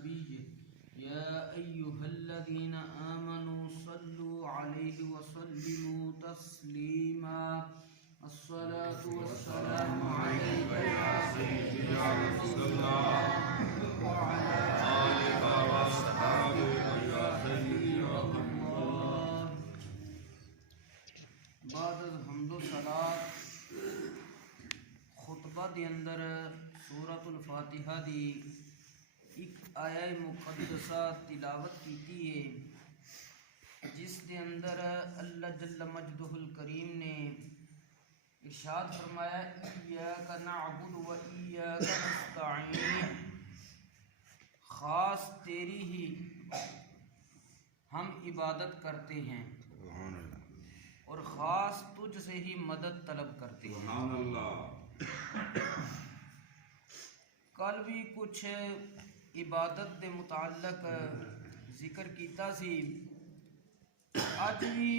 النبي يا أيها الذين آمنوا صلوا عليه وسلموا تسليما الصلاة والسلام عليك يا سيدي يا رسول الله وعلى آلك وأصحابك يا سيدي يا الله. بعد الحمد والصلاة خطبہ دے اندر سورۃ الفاتحہ دی ایک آیہ مقدسہ تلاوت کیتی ہے جس دے اندر اللہ جل مجدہ الکریم نے ارشاد فرمایا ایاک نعبد و ایاک نستعین، خاص تیری ہی ہم عبادت کرتے ہیں اور خاص تجھ سے ہی مدد طلب کرتے ہیں. سبحان اللہ. کل بھی کچھ عبادت دے متعلق ذکر کیتا سی، اج بھی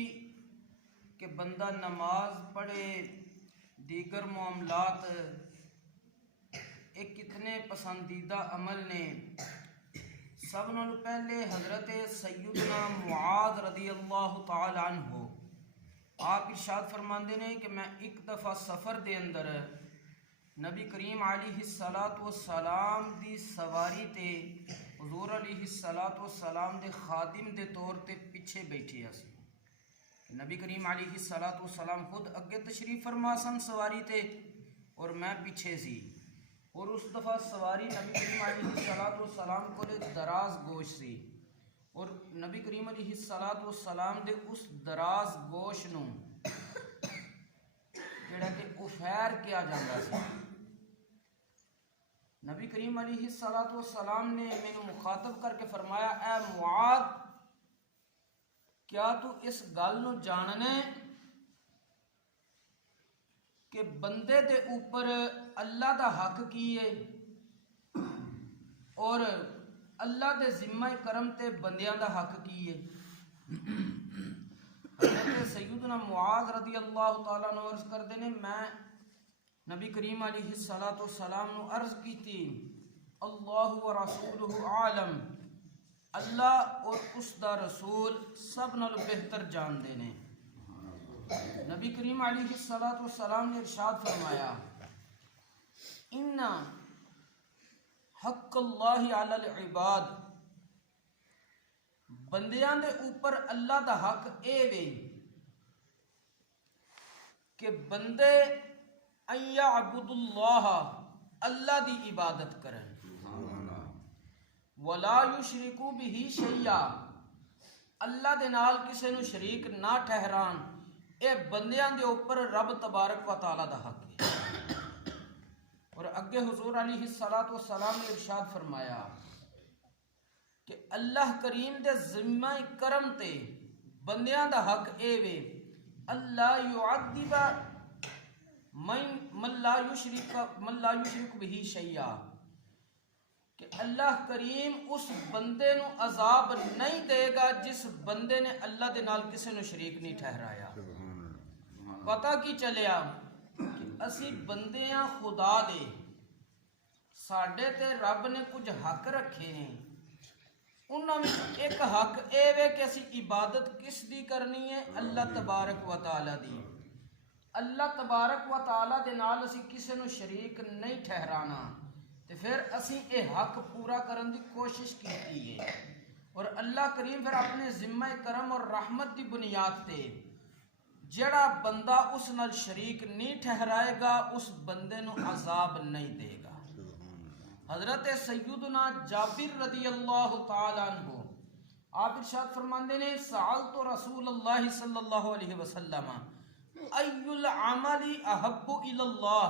کہ بندہ نماز پڑھے، دیگر معاملات ایک کتنے پسندیدہ عمل نے. سب نال پہلے حضرت سیدنا معاذ رضی اللہ تعالی عنہ آپ ارشاد فرماندے نے کہ میں ایک دفعہ سفر دے اندر نبی کریم علیہ الصلاۃ والسلام دی سواری تے حضور علیہ الصلاۃ والسلام دے خادم دے طور تے پیچھے بیٹھے اسی. نبی کریم علیہ الصلاۃ والسلام خود اگے تشریف فرما سن سواری تے اور میں پیچھے سی. اور اس دفعہ سواری نبی کریم علیہ الصلاۃ والسلام کو دراز گوش سی اور نبی کریم علیہ الصلاۃ والسلام دے اس دراز گوش نو جڑا کہ افیر کیا جاتا سی. نبی کریم علیہ الصلاۃ والسلام نے مینوں مخاطب کر کے فرمایا اے معاذ، کیا تو اس گل نو جاننے کہ بندے دے اوپر اللہ دا حق کی ہے اور اللہ دے ذمہ کرم تے بندیاں دا حق کی ہے. حضرت سیدنا معاذ رضی اللہ تعالیٰ عنہ عرض کردے نے میں نبی کریم علیہ الصلاۃ والسلام نو عرض کیتی اللہ و رسولہ عالم، اللہ اور اس دا رسول سب نال بہتر جان دے نے. نبی کریم علیہ الصلاۃ والسلام نے ارشاد فرمایا ان حق اللہ علی العباد، بندیاں دے اوپر اللہ دا حق اے وے کہ بندے ان یعبد اللہ، اللہ دی عبادت کرن، ولا یشرکو بہ شیئا، اللہ دے نال کسے نو شریک نہ ٹھہران. اے بندیاں دے اوپر رب تبارک و تعالی دا حق ہے. اور اگے حضور علیہ الصلاۃ والسلام نے ارشاد فرمایا کہ اللہ کریم دے ذمہ کرم تے بندیاں دا حق اے وے اللہ یعذب من لا یشرک بہ شیئا، کہ اللہ کریم اس بندے نو عذاب نہیں دے گا جس بندے نے اللہ دے نال کسے نو شریک نہیں ٹھہرایا. پتہ کی چلیا کہ اسی بندیاں خدا دے، ساڈے تے رب نے کچھ حق رکھے ہیں. انہاں وچ ایک حق اے وے کہ اسی عبادت کس دی کرنی ہے؟ اللہ تبارک و تعالی دی. اللہ تبارک و تعالی دے نال اسی کسے نو شریک نہیں ٹھہرانا تے پھر اسی اے حق پورا کرن دی کوشش کیتی ہے. اور اللہ کریم پھر اپنے ذمہ کرم اور رحمت دی بنیاد تے جڑا بندہ اس نال شریک نہیں ٹھہرائے گا اس بندے نو عذاب نہیں دے گا. حضرت سیدنا جابر رضی اللہ تعالی عنہ آپ ارشاد فرماندے نے سألت رسول اللہ صلی اللہ علیہ وسلم ای العمل احب الی اللہ،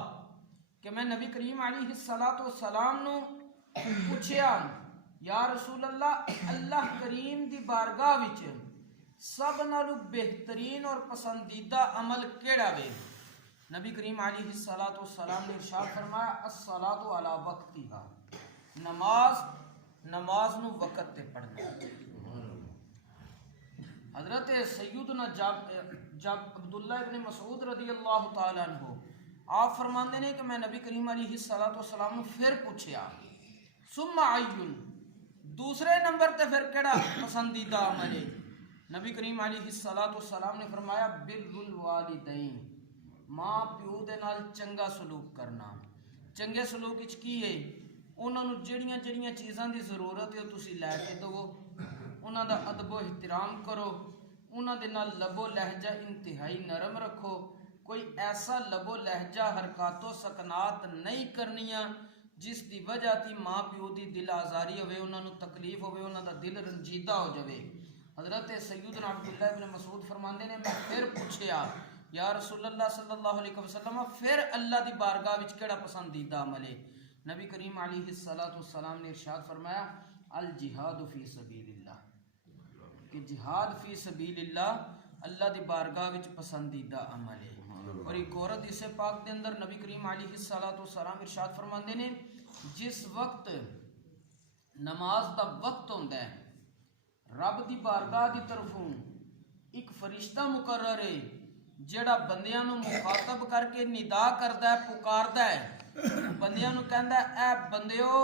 کہ میں نبی کریم علیہ الصلاۃ والسلام نو پوچھیا یا رسول اللہ، اللہ کریم دی بارگاہ وچ سب نالو بہترین اور پسندیدہ عمل کیڑا وے؟ نبی کریم علیہ الصلاۃ والسلام نے ارشاد فرمایا الصلاۃ علی وقتہا، نماز نو وقت تے پڑھنا. حضرت سیدنا عبداللہ ابن مسعود رضی اللہ تعالی عنہ آپ فرماندے نے کہ میں نبی کریم علیہ الصلاۃ والسلام نے پھر پوچھیا ثم عین، دوسرے نمبر تے پھر کیڑا پسندیدہ عمل ہے؟ نبی کریم علیہ الصلوۃ والسلام نے فرمایا بر الوالدین، ماں پیو دے نال چنگا سلوک کرنا۔ چنگے سلوک وچ کی ہے؟ انہاں نوں جڑیاں جڑیاں چیزاں دی ضرورت ہے تسی لے کے دو، انہاں دا ادب و احترام کرو، انہاں دے نال لب و لہجہ انتہائی نرم رکھو، کوئی ایسا لب و لہجہ حرکات و سکنات نہیں کرنیاں جس دی وجہ تی ماں پیو دی دل آزاری ہوئے، انہاں نوں تکلیف ہوئے، انہاں دا دل رنجیدہ ہو جاوے۔ حضرت سیدنا عبداللہ ابن مسعود فرماندے نے میں پھر پوچھیا یا رسول اللہ صلی اللہ علیہ وسلم پھر اللہ دی بارگاہ وچ کیڑا پسندیدہ عمل ہے؟ نبی کریم علیہ الصلوۃ والسلام نے ارشاد فرمایا الجہاد فی سبیل اللہ، کہ جہاد فی سبیل اللہ اللہ دی بارگاہ وچ پسندیدہ عمل ہے۔ اور ایک اور حدیث پاک دے اندر نبی کریم علیہ الصلوۃ والسلام ارشاد فرماندے نے جس وقت نماز دا وقت ہوندا ہے رب دی بارگاہ دی طرفوں ایک فرشتہ مقرر ہے جڑا بندیاں نو مخاطب کر کے ندا کردا ہے، پکاردا ہے، بندیاں نو کہندا ہے اے بندیو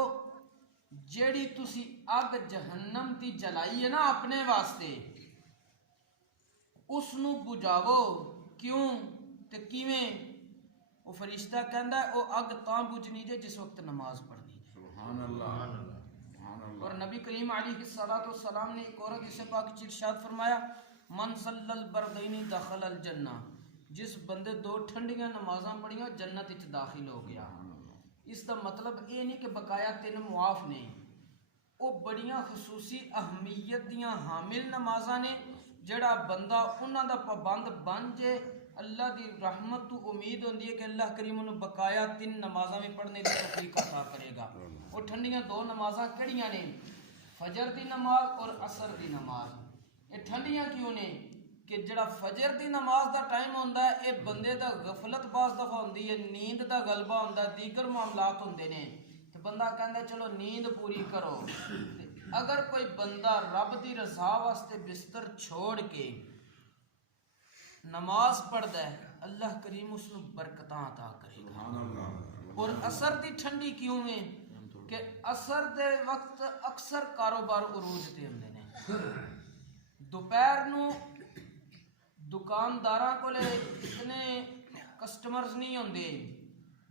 جیڑی تسی اگ جہنم دی جلائی ہے نا اپنے واسطے اس نو بجاو، کیوں تے کیویں؟ وہ فرشتہ کہندا ہے او اگ تاں بجنی جے جس وقت نماز پڑھنی جے۔ سبحان اللہ۔ اور نبی کریم علیہ الصلوۃ والسلام نے ایک اور حدیث پاک وچ ارشاد فرمایا من صلی البردین دخل الجنہ، جس بندے دو ٹھنڈیاں نمازاں پڑھیاں جنت وچ داخل ہو گیا۔ اس کا مطلب یہ نہیں کہ بقایا 3 معاف نہیں، وہ بڑیاں خصوصی اہمیت دیاں حامل نمازاں نے، جڑا بندہ انہاں دا پابند بن جے اللہ دی رحمت تو امید ہوندی ہے کہ اللہ کریم انہوں بقایا 3 نمازاں بھی پڑھنے کی توفیق عطا کرے گا۔ وہ ٹھنڈیاں 2 نمازاں کیڑیاں نے؟ فجر دی نماز اور عصر دی نماز۔ یہ ٹھنڈیاں کیوں نے؟ کہ جڑا فجر دی نماز دا ٹائم ہوندا ہے اے بندے دا غفلت بعض دفعہ ہوندی ہے، نیند دا غلبہ ہوندا ہے، دیگر معاملات ہوندے نے، تو بندہ کہندا ہے چلو نیند پوری کرو۔ اگر کوئی بندہ رب دی رضا واسطے بستر چھوڑ کے نماز پڑھدا ہے اللہ کریم اس نو برکتاں عطا کرے گا۔ اور عصر دی ٹھنڈی کیوں ہے؟ کہ عصر دے وقت اکثر کاروبار عروج تے ہوندے نے، دوپہر نو دکانداراں کولے اتنے کسٹمرز نہیں ہوندے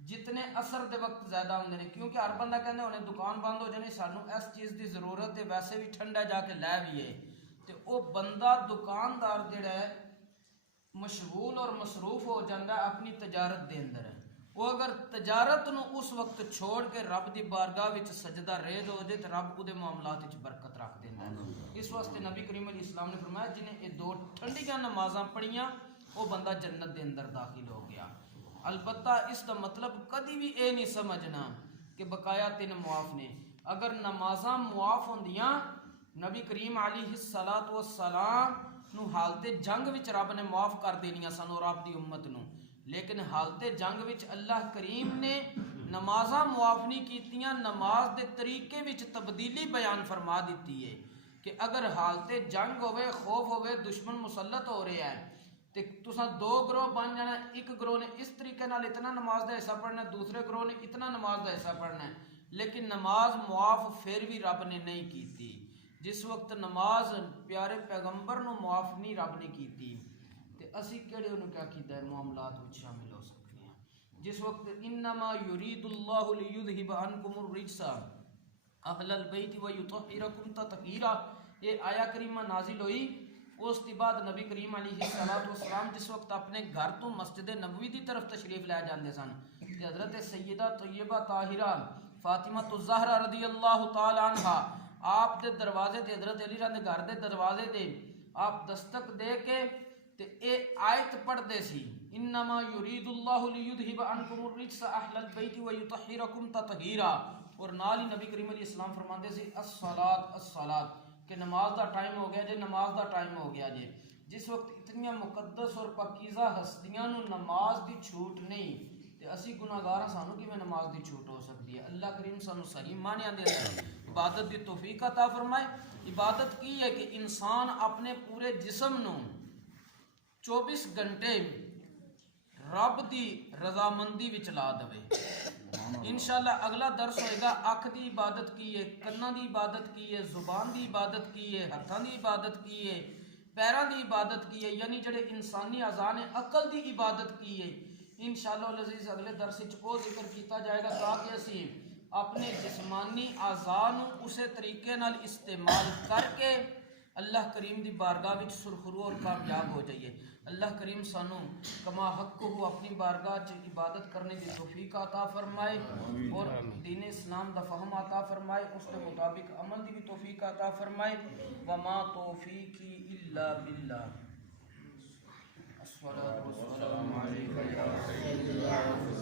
جتنے عصر دے وقت زیادہ ہوندے نے، کیونکہ ہر بندہ کہندا ہونے دکان بند ہو جانی سانو اس چیز دی ضرورت ہے، ویسے بھی ٹھنڈا جا کے لے بھی ہے، تے او بندہ دکاندار جڑا ہے مشغول اور مصروف ہو جاندہ اپنی تجارت دے اندر ہے، وہ اگر تجارت نو اس وقت چھوڑ کے رب دی بارگاہ وچ سجدہ ریز ہو جائے تو رب اودے معاملات وچ برکت رکھ دیندا ہے۔ اس واسطے نبی کریم علیہ السلام نے فرمایا جنہیں یہ 2 ٹھنڈیاں نمازاں پڑھیاں وہ بندہ جنت دے اندر داخل ہو گیا۔ البتہ اس کا مطلب کدی بھی اے نہیں سمجھنا کہ بقایا 3 معاف نے۔ اگر نمازاں معاف ہوندیاں نبی کریم علیہ الصلوۃ والسلام نو حالت جنگ وچ رب نے معاف کر دینیاں سن اور آپ دی امت نو، لیکن حالت جنگ وچ اللہ کریم نے نمازاں معاف نہیں کیتیاں، نماز دے طریقے وچ تبدیلی بیان فرما دیتی ہے کہ اگر حالت جنگ ہوئے، خوف ہوئے، دشمن مسلط ہو رہا ہے تے تساں 2 گروہ بن جانا، ایک گروہ نے اس طریقے نال اتنا نماز دا حصہ پڑھنا ہے، دوسرے گروہ نے اتنا نماز دا حصہ پڑھنا ہے، لیکن نماز معاف پھر بھی رب نے نہیں کیتی۔ جس وقت نماز پیارے پیغمبر نو معاف نہیں رب نے کیتی تے اسی کیڑے انہوں کیا کیتا ہے معاملات وچ شامل ہو سکتے ہیں۔ جس وقت انما یرید اللہ لیذھب عنکم الرجس اہل البیت ویطہرکم تطہیرا، یہ آیا کریمہ نازل ہوئی۔ اس کے بعد نبی کریم علیہ الصلوۃ والسلام جس وقت اپنے گھر تو مسجد نبوی دی طرف تشریف لے جاندے سن تے حضرت سیدہ طیبہ طاہرہ فاطمہ الزہرا رضی اللہ تعالی عنہا آپ دے دروازے تے حضرت علی رضی گھر دے دروازے تے آپ دستک دے کے تے اے آیت پڑھ دے سی انما یرید اللہ لیذھب عنکم الرجس اہل البیت ویطہرکم تطہیرا، اور نال ہی نبی کریم علیہ السلام فرماندے سی الصلاۃ الصلاۃ، کہ نماز دا ٹائم ہو گیا جے، نماز دا ٹائم ہو گیا جے۔ جس وقت اتنی مقدس اور پاکیزہ ہستیاں نو نماز دی چھوٹ نہیں تے اسی گناہگاراں سانو کیویں نماز دی چھوٹ ہو سکتی ہے؟ اللہ کریم سانو صحیح معنیاں دے اندر عبادت دی توفیق عطا فرمائے۔ عبادت کی ہے کہ انسان اپنے پورے جسم نو 24 گھنٹے رب دی رضامندی وچ لا دے۔ انشاءاللہ اگلا درس ہوئے گا اکھ دی عبادت کی ہے، کناں دی عبادت کی ہے، زبان دی عبادت کی ہے، ہاتھاں دی عبادت کی ہے، پیراں دی عبادت کی ہے، یعنی جڑے انسانی اعضاء نے عقل دی عبادت کی ہے۔ انشاءاللہ العزیز اگلے درس وچ او ذکر کیتا جائے گا تاکہ اسی اپنے جسمانی اعضاء نو اسے طریقے نال استعمال کر کے اللہ کریم دی بارگاہ وچ سرخرو اور کامیاب ہو جائیے۔ اللہ کریم سانو کما حق کو اپنی بارگاہ چ عبادت کرنے کی توفیق عطا فرمائے اور دین اسلام دا فہم عطا فرمائے، اس کے مطابق عمل دی بھی توفیق عطا فرمائے۔ وما توفیقی الا باللہ۔ الصلاۃ والسلام علیکم۔